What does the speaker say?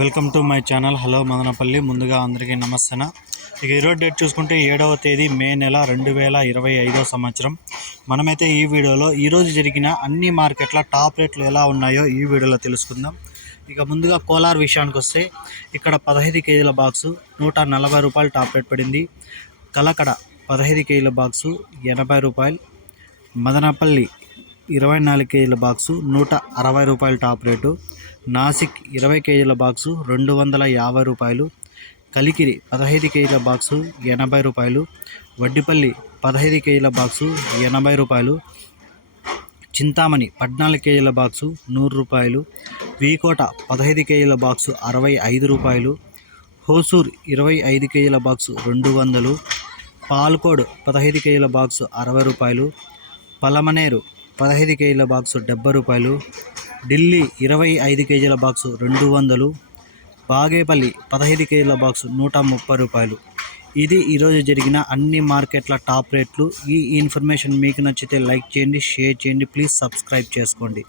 Welcome to my channel. Hello Madanapalli. ముందుగా అందరికీ నమస్తేన? ఇక ఈరోజు డేట్ చూసుకుంటే ఏడవ తేదీ మే నెల రెండు వేల ఇరవై ఐదో సంవత్సరం. మనమైతే ఈ వీడియోలో ఈరోజు జరిగిన అన్ని మార్కెట్ల టాప్ రేట్లు ఎలా ఉన్నాయో ఈ వీడియోలో తెలుసుకుందాం. ఇక ముందుగా కోలార్ విషయానికి వస్తే ఇక్కడ పదహైదు కేజీల బాక్సు నూట నలభై రూపాయలు టాప్ రేట్ పడింది. కలకడ పదహైదు కేజీల బాక్సు ఎనభై రూపాయలు. మదనపల్లి ఇరవై నాలుగు కేజీల బాక్సు నూట అరవై రూపాయలు టాప్ రేటు. నాసిక్ ఇరవై కేజీల బాక్సు రెండు వందల యాభై రూపాయలు. కలికిరి పదహైదు కేజీల బాక్సు ఎనభై రూపాయలు. వడ్డిపల్లి పదహైదు కేజీల బాక్సు ఎనభై రూపాయలు. చింతామణి పద్నాలుగు కేజీల బాక్సు నూరు రూపాయలు. వీకోట పదహైదు కేజీల బాక్సు అరవై ఐదు రూపాయలు. హోసూర్ ఇరవై ఐదు కేజీల బాక్సు రెండు వందలు. పాల్కోడ్ పదహైదు కేజీల బాక్సు అరవై రూపాయలు. పలమనేరు పదహైదు కేజీల బాక్సు డెబ్బై రూపాయలు ఢిల్లీ ఇరవై ఐదు కేజీల బాక్సు రెండు వందలు బాగేపల్లి పదహైదు కేజీల బాక్సు నూట ముప్పై రూపాయలు. ఇది ఈరోజు జరిగిన అన్ని మార్కెట్ల టాప్ రేట్లు. ఈ ఇన్ఫర్మేషన్ మీకు నచ్చితే లైక్ చేయండి షేర్ చేయండి ప్లీజ్ సబ్స్క్రైబ్ చేసుకోండి.